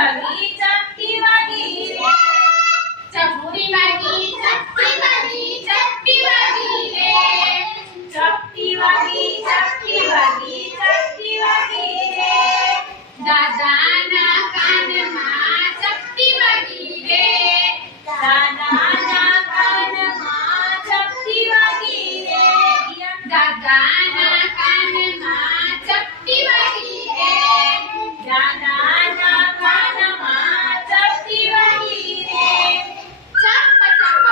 વાગી ચપટી વાગી રે ચપટી વાગી ચપટી વાગી ચપટી વાગી રે ચપટી વાગી ચપટી વાગી ચપટી વાગી રે દાદાના કાનમાં ચપટી વાગી રે દાદાના કાનમાં ચપટી વાગી રે દાદાના કાનમાં ચપટી વાગી રે દાદાના કાનમાં ચપટી વાગી રે ચપ ચપ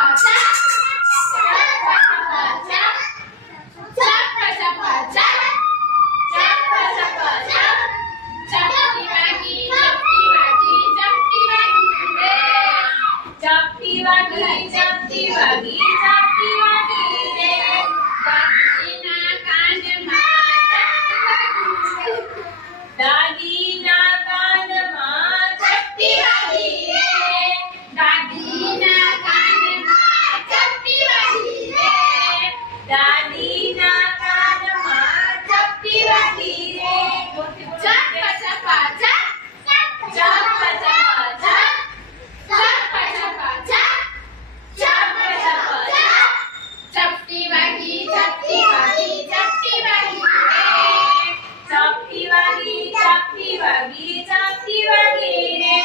ચપટી વાગી ચપટી વાગી ચપટી વાગી રે દાદીના કાનમાં ચપટી વાગી રે દાદીના કાનમાં ચપટી વાગી રે દાદીના કાનમાં ચપટી વાગી રે ચપ ચપ ચપ ચપટી વાગી ચપટી વાગી ચપટી વાગી ચપટી વાગી ચપટી વાગી ચપટી વાગી રે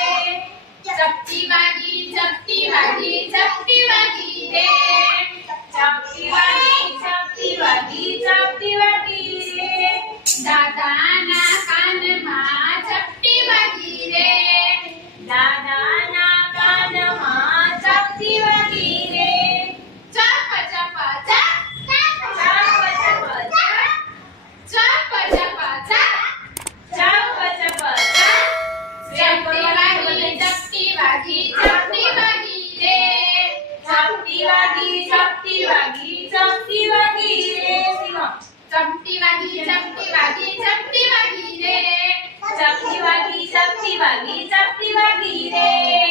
ચપટી વાગી ચપટી વાગી ચપટી વાગી રે ચપટી વાગી ચપટી વાગી ચપટી વાગી રે દાદાના કાનમાં ચપટી વાગી રે દાદાના કાનમાં ચપટી વાગી રે ચપ ચપ ચપટી વાગી ચપટી વાગી રે ચપટી વાગી ચપટી વાગી ચપટી વાગી રે ચપટી વાગી ચપટી વાગી ચપટી વાગી રે ચપટી વાગી ચપટી વાગી ચપટી વાગી રે